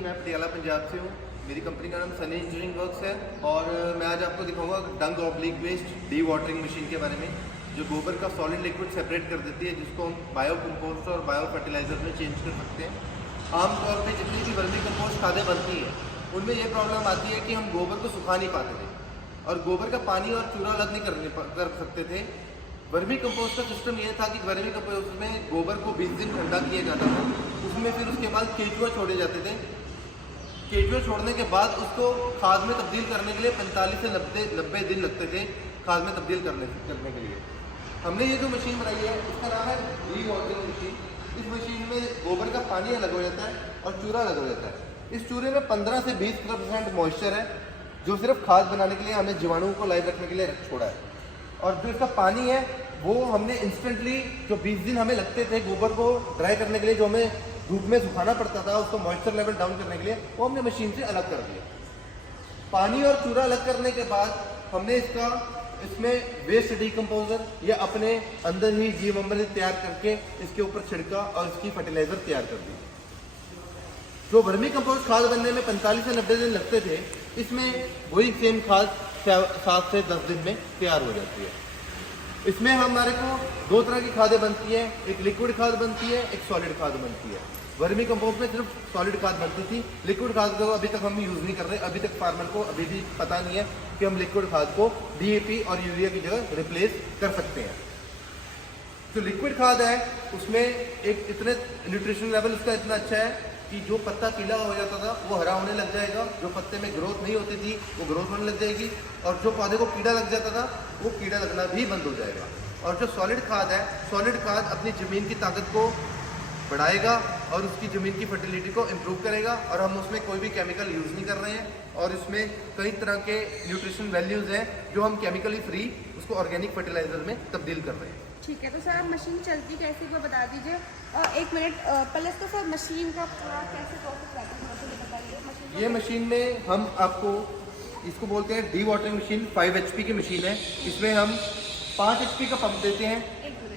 मैं पटियाला पंजाब से हूँ। मेरी कंपनी का नाम सनी इंजीनियरिंग वर्क्स है और मैं आज आपको दिखाऊंगा dung oblique waste dewatering machine के बारे में, जो गोबर का सॉलिड लिक्विड सेपरेट कर देती है, जिसको हम बायो कंपोस्ट और बायो फर्टिलाइजर में चेंज कर सकते हैं। आमतौर पे जितनी भी वर्मी कंपोस्ट खादें बनती हैं उनमें ये प्रॉब्लम आती है कि हम गोबर को सुखा नहीं पाते थे और गोबर का पानी और चूरा अलग नहीं कर सकते थे। वर्मी कंपोस्ट का सिस्टम ये था कि वर्मी कंपोस्ट में गोबर को 20 दिन ठंडा किया जाता था, उसमें फिर उसके बाद केचुआ छोड़े जाते थे। केचुआ छोड़ने के बाद उसको खाद में तब्दील करने के लिए 45 से 90 दिन लगते थे खाद में तब्दील करने के लिए। हमने ये जो मशीन बनाई है उसका नाम है डी वाटरिंग मशीन। इस मशीन में गोबर का पानी अलग हो जाता है और चूरा अलग हो जाता है। इस चूरे में 15 से 20% मॉइस्चर है, जो सिर्फ खाद बनाने के लिए हमने जीवाणुओं को लाइव रखने के लिए छोड़ा है। और जो इसका पानी है वो हमने इंस्टेंटली, जो 20 दिन हमें लगते थे गोबर को ड्राई करने के लिए, जो हमें धूप में सुखाना पड़ता था उसको मॉइस्चर लेवल डाउन करने के लिए, वो हमने मशीन से अलग कर दिया। पानी और चूरा अलग करने के बाद हमने इसमें वेस्ट डिकम्पोजर या अपने अंदर ही जीव अमृत तैयार करके इसके ऊपर छिड़का और इसकी फर्टिलाइजर तैयार कर दी। जो वर्मी कंपोस्ट खाद बनने में 45 से 90 दिन लगते थे, इसमें वही सेम खाद 7 से 10 दिन में तैयार हो जाती है। इसमें हमारे को 2 तरह की खादें बनती है, एक लिक्विड खाद बनती है, एक सॉलिड खाद बनती है। वर्मी कंपोस्ट में सिर्फ सॉलिड खाद बनती थी, लिक्विड खाद को अभी तक हम यूज़ नहीं कर रहे। अभी तक फार्मर को अभी भी पता नहीं है कि हम लिक्विड खाद को DAP और यूरिया की जगह रिप्लेस कर सकते हैं। जो लिक्विड खाद है उसमें एक इतने न्यूट्रिशन लेवल उसका इतना अच्छा है कि जो पत्ता पीला हो जाता था वो हरा होने लग जाएगा, जो पत्ते में ग्रोथ नहीं होती थी वो ग्रोथ होने लग जाएगी, और जो पौधे को कीड़ा लग जाता था वो कीड़ा लगना भी बंद हो जाएगा। और जो सॉलिड खाद है, सॉलिड खाद अपनी ज़मीन की ताकत को बढ़ाएगा और उसकी ज़मीन की फर्टिलिटी को इम्प्रूव करेगा। और हम उसमें कोई भी केमिकल यूज़ नहीं कर रहे हैं और इसमें कई तरह के न्यूट्रिशन वैल्यूज़ हैं जो हम केमिकली फ्री उसको ऑर्गेनिक फर्टिलाइजर में तब्दील कर रहे हैं। ठीक है, तो सर आप मशीन चलती कैसे वो बता दीजिए। और 1 मिनट पहले तो सर मशीन का पूरा कैसे प्रोसेस रहता है मुझे बताइए। ये मशीन में हम आपको इसको बोलते हैं डी वाटरिंग मशीन। 5 HP की मशीन है। इसमें हम 5 HP का पंप देते हैं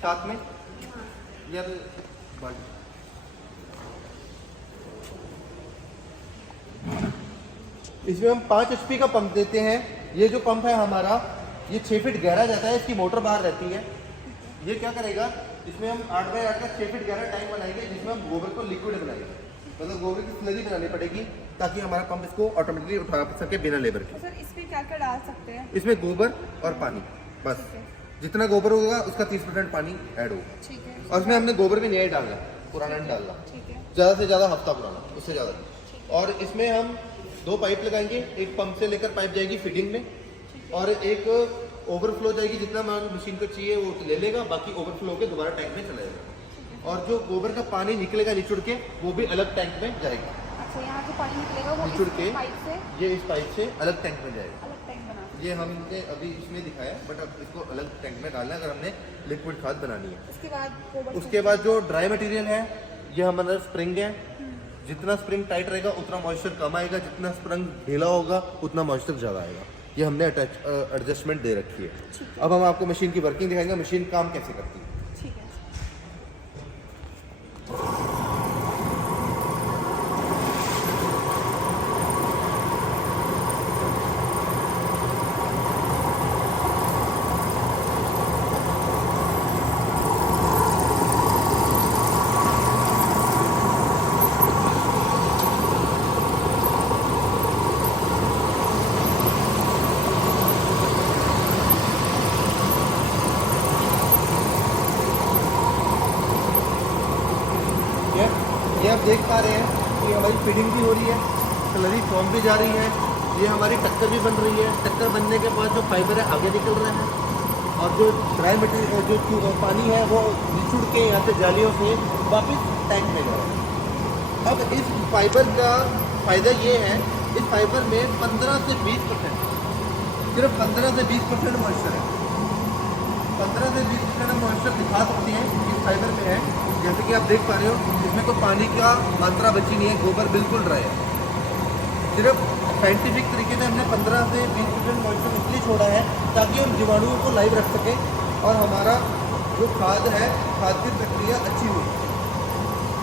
साथ में। यार इसमें हम 5 HP का पंप देते हैं। ये जो पंप है हमारा, ये 6 फीट गहरा जाता है, इसकी मोटर बाहर रहती है। ये क्या करेगा, इसमें हम 8 बाई 8 का 6 फीट गहरा टैंक बनाएंगे, जिसमें हम गोबर को लिक्विड बनाएंगे, मतलब गोबर की स्लरी बनानी पड़ेगी ताकि हमारा पंप इसको ऑटोमेटिकली उठा सके बिना लेबर के। तो सर इसमें क्या क्या डाल सकते हैं? इसमें गोबर और पानी, बस जितना गोबर होगा उसका 30% पानी ऐड होगा। ठीक है। और इसमें हमने गोबर भी नया डालना, पुराना नहीं डालना, ज़्यादा से ज़्यादा हफ्ता पुराना, उससे ज़्यादा। और इसमें हम 2 पाइप लगाएंगे, एक पंप से लेकर पाइप जाएगी फीडिंग में और एक ओवरफ्लो जाएगी, जितना मशीन को चाहिए वो ले लेगा, बाकी ओवरफ्लो के दोबारा टैंक में चला जाएगा। और जो गोबर का पानी निकलेगा निचुड़ के, वो भी अलग टैंक में जाएगा। अच्छा, यहाँ जो पानी निकलेगा वो निचुड़ के पाइप से, ये इस पाइप से अलग टैंक में जाएगा। अलग टैंक बना, ये हमने अभी इसमें दिखाया, बट अब इसको अलग टैंक में डालना है अगर हमने लिक्विड खाद बनानी है। उसके बाद जो ड्राई मटेरियल है, ये हमारा स्प्रिंग है। जितना स्प्रिंग टाइट रहेगा उतना मॉइस्चर कम आएगा, जितना स्प्रिंग ढीला होगा उतना मॉइस्चर ज़्यादा आएगा। ये हमने एडजस्टमेंट दे रखी है। अब हम आपको मशीन की वर्किंग दिखाएंगे, मशीन काम कैसे करती है। ठीक है। ये आप देख पा रहे हैं कि हमारी फीडिंग भी हो रही है, स्लरी फॉर्म भी जा रही है, ये हमारी टक्कर भी बन रही है। टक्कर बनने के बाद जो फाइबर है आगे निकल रहा है और जो ड्राई मटेरियल जो पानी है वो निचुड़ के यहाँ से जालियों से वापस टैंक में जा रहा है। अब इस फाइबर का फ़ायदा ये है, इस फाइबर में 15 से 20%, सिर्फ 15 से 20% मॉइस्चर है। 15 से 20% मॉइस्चर दिखा सकते हैं इस फाइबर में है। जैसे कि आप देख पा रहे हो, इसमें कोई पानी का मात्रा बची नहीं है, गोबर बिल्कुल ड्राई है। सिर्फ साइंटिफिक तरीके से हमने 15 से 20% मॉइस्चर इसलिए छोड़ा है ताकि हम जीवाणुओं को लाइव रख सकें और हमारा जो खाद है, खाद की प्रक्रिया अच्छी हो।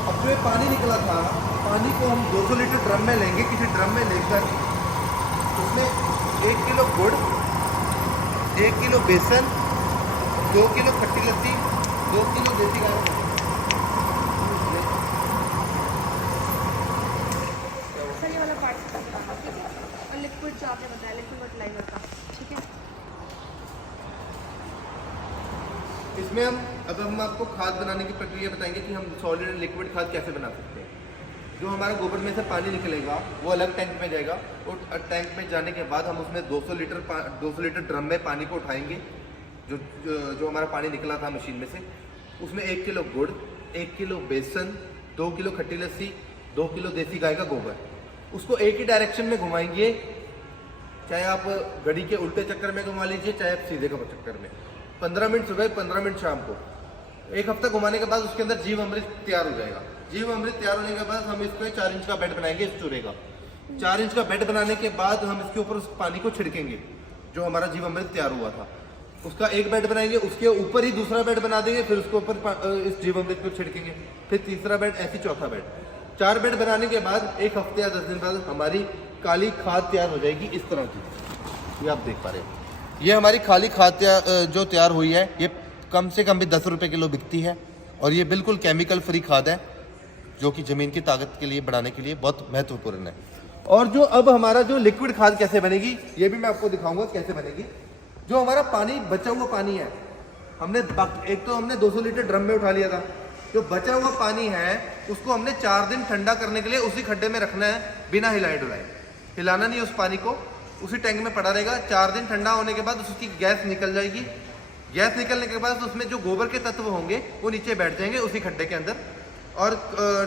अब जो ये पानी निकला था, पानी को हम 200 लीटर ड्रम में लेंगे, किसी ड्रम में लेकर उसमें 1 किलो गुड़, 1 किलो बेसन, 2 किलो खट्टी लस्सी, 2 किलो देसी गाय, सर ये वाला पार्ट ठीक है, और लिक्विड जो आपने बताया लिक्विड फर्टिलाइजर का, ठीक है। इसमें हम आपको खाद बनाने की प्रक्रिया बताएंगे कि हम सॉलिड एंड लिक्विड खाद कैसे बना सकते हैं। जो हमारा गोबर में से पानी निकलेगा वो अलग टैंक में जाएगा, और टैंक में जाने के बाद हम उसमें 200 लीटर ड्रम में पानी को उठाएंगे, जो हमारा पानी निकला था मशीन में से, उसमें 1 किलो गुड़, 1 किलो बेसन, 2 किलो खट्टी लस्सी, 2 किलो देसी गाय का गोबर, उसको एक ही डायरेक्शन में घुमाएंगे, चाहे आप घड़ी के उल्टे चक्कर में घुमा लीजिए, चाहे आप सीधे का चक्कर में। 15 मिनट सुबह, 15 मिनट शाम को, 1 हफ्ता घुमाने के बाद उसके अंदर जीव अमृत तैयार हो जाएगा। जीव अमृत तैयार होने के बाद हम इसको 4 इंच का बेड बनाएंगे इस चूरे का। 4 इंच का बेड बनाने के बाद हम इसके ऊपर उस पानी को छिड़केंगे जो हमारा जीव अमृत तैयार हुआ था। उसका एक बेड बनाएंगे, उसके ऊपर ही दूसरा बेड बना देंगे, फिर उसके ऊपर इस जीव अमृत को छिड़केंगे, फिर तीसरा बेड, ऐसी चौथा बेड। 4 बेड बनाने के बाद 1 हफ्ते या 10 दिन बाद हमारी काली खाद तैयार हो जाएगी इस तरह की। ये आप देख पा रहे हो, ये हमारी खाली खाद जो तैयार हुई है, ये कम से कम भी 10 रुपये किलो बिकती है, और ये बिल्कुल केमिकल फ्री खाद है जो कि ज़मीन की ताकत के लिए बढ़ाने के लिए बहुत महत्वपूर्ण है। और जो अब हमारा जो लिक्विड खाद कैसे बनेगी, ये भी मैं आपको दिखाऊंगा कैसे बनेगी। जो हमारा पानी, बचा हुआ पानी है, हमने एक तो हमने 200 लीटर ड्रम में उठा लिया था, जो बचा हुआ पानी है उसको हमने 4 दिन ठंडा करने के लिए उसी खड्डे में रखना है, बिना हिलाए डुलाए। हिलाना नहीं, उस पानी को उसी टैंक में पड़ा रहेगा। 4 दिन ठंडा होने के बाद उसकी गैस निकल जाएगी। गैस निकलने के बाद उसमें जो गोबर के तत्व होंगे वो नीचे बैठ जाएंगे उसी खड्डे के अंदर, और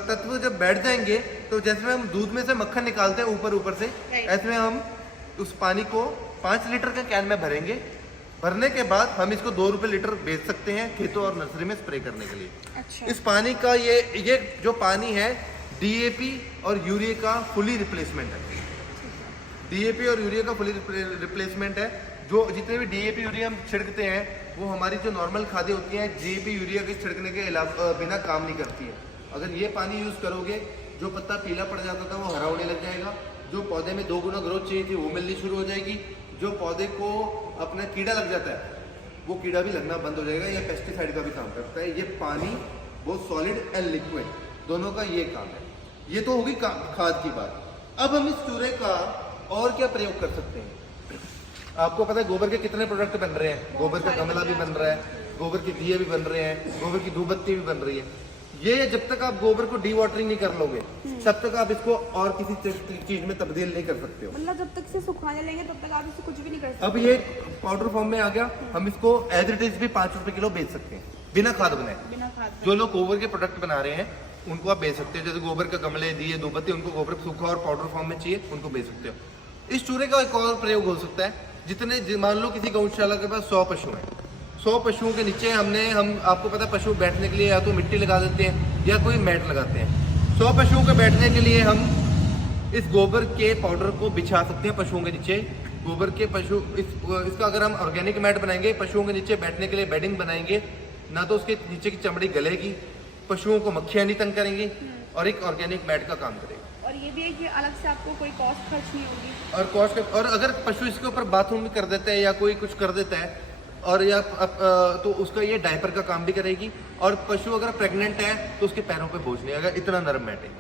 तत्व जब बैठ जाएंगे तो जैसे हम दूध में से मक्खन निकालते हैं ऊपर से, ऐसे में हम उस पानी को 5 लीटर के कैन में भरेंगे। भरने के बाद हम इसको 2 रुपये लीटर बेच सकते हैं खेतों और नर्सरी में स्प्रे करने के लिए। अच्छा। इस पानी का ये जो पानी है डीएपी और यूरिया का फुली रिप्लेसमेंट है। डीएपी और यूरिया का फुली रिप्लेसमेंट है। जो जितने भी डीएपी यूरिया हम छिड़कते हैं वो हमारी जो नॉर्मल खादें होती हैं डीएपी यूरिया के छिड़कने के अलावा बिना काम नहीं करती है। अगर ये पानी यूज़ करोगे, जो पत्ता पीला पड़ जाता था वो हरा होने लग जाएगा, जो पौधे में 2 गुना ग्रोथ चाहिए थी वो मिलनी शुरू हो जाएगी, जो पौधे को अपना कीड़ा लग जाता है वो कीड़ा भी लगना बंद हो जाएगा। या पेस्टिसाइड का भी काम करता है। ये पानी बहुत सॉलिड एंड लिक्विड दोनों का ये काम है। ये तो होगी खाद की बात। अब हम इस चूरे का और क्या प्रयोग कर सकते हैं। आपको पता है गोबर के कितने प्रोडक्ट बन रहे हैं। गोबर का गमला भी बन रहा है, गोबर के दिए भी बन रहे हैं, गोबर की धूप बत्ती भी बन रही है। ये जब तक आप गोबर को डी वाटरिंग नहीं कर लोगे तब तक आप इसको और किसी चीज में तब्दील नहीं कर सकते हो। मतलब जब तक से सुखाने लेंगे तब तक आप इसे कुछ भी नहीं कर सकते। अब ये पाउडर फॉर्म में आ गया, हम इसको एज इट इज भी 5 रुपए किलो बेच सकते हैं बिना खाद बनाए। बिना खाद जो लोग गोबर के प्रोडक्ट बना रहे हैं उनको आप बेच सकते हो। जैसे गोबर के गमले, दिए, धूपबत्ती, उनको गोबर सूखा और पाउडर फॉर्म में चाहिए, उनको बेच सकते हो। इस चूरे का एक और प्रयोग हो सकता है। जितने मान लो किसी गौशाला के पास 100 पशु हैं, 100 पशुओं के नीचे हम आपको पता है पशु बैठने के लिए या तो मिट्टी लगा देते हैं या कोई मैट लगाते हैं। 100 पशुओं के बैठने के लिए हम इस गोबर के पाउडर को बिछा सकते हैं पशुओं के नीचे। गोबर के इसका अगर हम ऑर्गेनिक मैट बनाएंगे, पशुओं के नीचे बैठने के लिए बेडिंग बनाएंगे, ना तो उसके नीचे की चमड़ी गलेगी, पशुओं को मक्खियाँ नहीं तंग करेंगी, और एक ऑर्गेनिक मैट का काम करेगा। और ये भी है कि अलग से आपको कोई कॉस्ट खर्च नहीं होगी। और अगर पशु इसके ऊपर बाथरूम भी कर देता है या कोई कुछ कर देता है और तो उसका ये डायपर का काम भी करेगी। और पशु अगर प्रेग्नेंट है तो उसके पैरों पे बोझ नहीं आएगा, इतना नरम मैट है।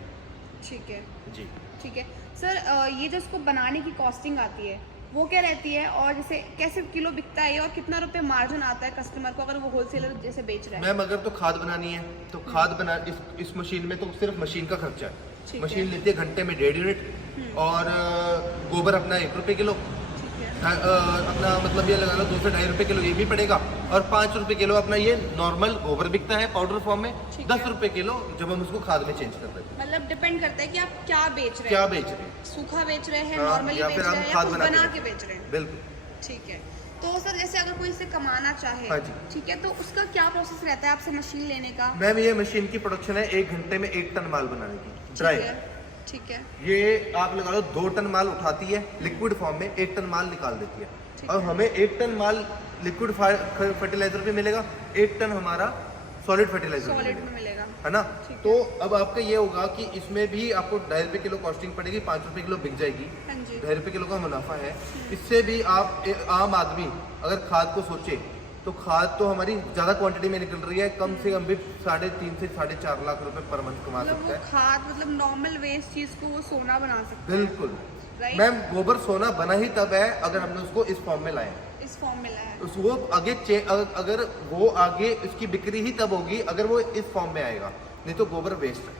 ठीक है जी ठीक है सर। ये जो इसको बनाने की कॉस्टिंग आती है वो क्या रहती है, और जैसे कैसे किलो बिकता है और कितना रुपए मार्जिन आता है कस्टमर को अगर वो होलसेलर जैसे बेच रहा है। मैम अगर तो खाद बनानी है तो खाद बना इस मशीन में तो सिर्फ मशीन का खर्चा है। मशीन लेती है घंटे में 1.5 यूनिट, और गोबर अपना 1 रुपये किलो, अपना मतलब ये लगा लो 2 से 2.5 रुपये किलो ये भी पड़ेगा, और 5 रुपये किलो अपना ये नॉर्मल गोबर बिकता है पाउडर फॉर्म में। 10 रुपये किलो जब हम उसको खाद में चेंज कर देते हैं। मतलब डिपेंड करता है कि आप क्या बेच रहे हैं, क्या बेच रहे हैं, सूखा बेच रहे हैं, नॉर्मली बेच रहे हैं या कुछ बना के बेच रहे हैं। बिल्कुल ठीक है। तो सर जैसे अगर कोई इसे कमाना चाहे, हाँ जी, ठीक है, तो उसका क्या प्रोसेस रहता है आपसे मशीन लेने का। मैम ये मशीन की प्रोडक्शन है 1 घंटे में 1 टन माल बनाने की ड्राई। ठीक है। ये आप लगा लो 2 टन माल उठाती है लिक्विड फॉर्म में, 1 टन माल निकाल देती है। और हमें 1 टन माल लिक्विड फर्टिलाइजर भी मिलेगा, 1 टन हमारा सॉलिड फर्टिलाइजर सॉलिड में मिलेगा। है ना। ठीक है। तो अब आपका ये होगा कि इसमें भी आपको 2.5 रुपये किलो कॉस्टिंग पड़ेगी, 5 रुपये किलो बिक जाएगी, हाँ जी। 2.5 रुपये किलो का मुनाफा है। इससे भी आप आम आदमी अगर खाद को सोचे तो खाद तो हमारी ज़्यादा क्वांटिटी में निकल रही है, कम से कम भी 3.5 से 4.5 लाख रुपए पर मंथ कमा मतलब सकता वो है। खाद मतलब नॉर्मल वेस्ट चीज को वो सोना बना सकते हैं। बिल्कुल Right? मैम, गोबर सोना बना ही तब है अगर हमने उसको इस फॉर्म में लाए। इस फॉर्म में लाया है। वो आगे अगर वो आगे उसकी बिक्री ही तब होगी अगर वो इस फॉर्म में आएगा, नहीं तो गोबर वेस्ट है।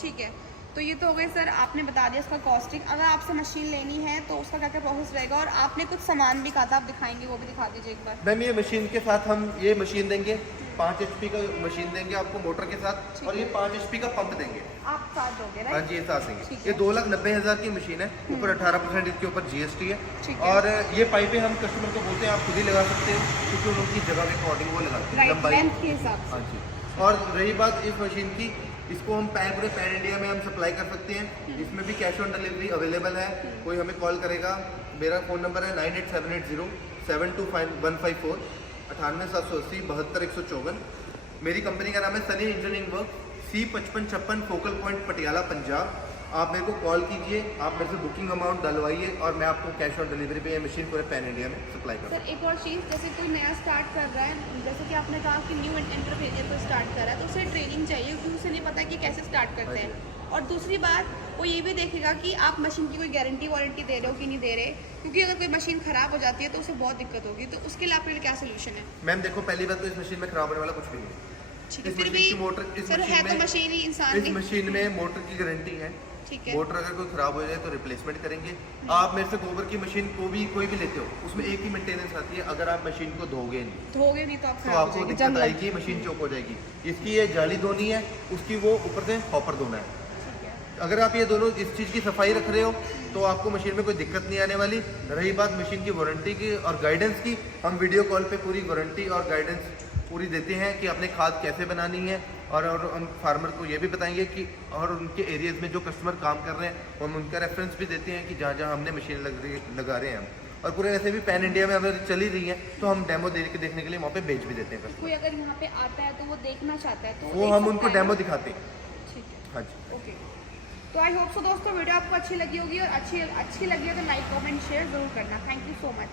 ठीक है, तो ये तो हो गई सर, आपने बता दिया इसका कॉस्टिंग। अगर आपसे मशीन लेनी है तो उसका क्या क्या प्रोसेस रहेगा, और आपने कुछ सामान भी कहा था, आप दिखाएंगे, वो भी दिखा दीजिए एक बार। मैम ये मशीन के साथ हम ये मशीन देंगे, 5 HP का मशीन देंगे आपको मोटर के साथ, ठीक और ये 5 HP का पंप देंगे। आप साथ दोगे हाँ राइट? जी, ये साथ देंगे। ठीक ये है। 2,90,000 की मशीन है, ऊपर 18% इसके ऊपर GST है। ठीक है। और ये पाइपें हम कस्टमर को बोलते हैं आप खुद ही लगा सकते हैं, क्योंकि उनकी जगह के अकॉर्डिंग वो लगाते हैं राइट, लंबाई। लेंथ के हिसाब हाँ से। जी। और रही बात इस मशीन की, इसको हम पूरे पैन इंडिया में हम सप्लाई कर सकते हैं। इसमें भी कैश ऑन डिलीवरी अवेलेबल है। कोई हमें कॉल करेगा, मेरा फ़ोन नंबर है 9878072154, 98 780 72 154। मेरी कंपनी का नाम है Sunny engineering work, C5556 focal point Patiala Punjab. आप मेरे को कॉल कीजिए, आप मेरे से बुकिंग अमाउंट डलवाइए और मैं आपको कैश ऑन डिलीवरी पे ये मशीन पूरे पैन इंडिया में सप्लाई करूँ। सर एक और चीज़, जैसे कोई नया स्टार्ट कर रहा है, जैसे कि आपने कहा कि न्यू एंटरप्रेन्योर को स्टार्ट कर रहा है, तो उसे ट्रेनिंग चाहिए क्योंकि उसे नहीं पता कि कैसे स्टार्ट करते हैं। और दूसरी बात, वो ये भी देखेगा कि आप मशीन की कोई गारंटी वारंटी दे रहे हो कि नहीं दे रहे, क्योंकि अगर कोई मशीन ख़राब हो जाती है तो उसे बहुत दिक्कत होगी। तो उसके लिए आपके लिए क्या सोल्यूशन है? मैम देखो, पहली बात तो इस मशीन में खराब होने वाला कुछ भी नहीं है। ठीक है, इस फिर मशीन भी की मोटर, इस सर है मशीन तो में मशीन ही इंसान इस की। मशीन में मोटर की गारंटी है। ठीक है। मोटर अगर कोई खराब हो जाए तो रिप्लेसमेंट करेंगे। आप मेरे से गोबर की मशीन को भी कोई भी लेते हो, उसमें एक ही मेंटेनेंस आती है, अगर आप मशीन को धोगे नहीं धोगे नहीं तो आप तो खराब हो आपको जाएगी, दिक्कत जंग लग आएगी, मशीन चौक हो जाएगी। इसकी ये जाली धोनी है, उसकी वो ऊपर से हॉपर धोना है। ठीक है। अगर आप ये दोनों इस चीज़ की सफाई रख रहे हो तो आपको मशीन में कोई दिक्कत नहीं आने वाली। रही बात मशीन की वारंटी की और गाइडेंस की, हम वीडियो कॉल पे पूरी वारंटी और गाइडेंस पूरी देते हैं कि आपने खाद कैसे बनानी है, और हम फार्मर को ये भी बताएंगे कि और उनके एरियाज़ में जो कस्टमर काम कर रहे हैं हम उनका रेफरेंस भी देते हैं कि जहाँ जहाँ हमने मशीन लगा रहे हैं हम। और पूरे वैसे भी पैन इंडिया में अगर चली रही है तो हम डेमो देखने के लिए वहाँ पे भेज भी देते हैं। कोई अगर यहाँ पे आता है तो वो देखना चाहता है तो वो देख हम सकता उनको है ना? डेमो दिखाते हैं। ठीक है, हाँ जी। ओके। तो आई होप सो दोस्तों वीडियो आपको अच्छी लगी होगी, और अच्छी लगी है तो लाइक कमेंट शेयर जरूर करना। Thank you so much.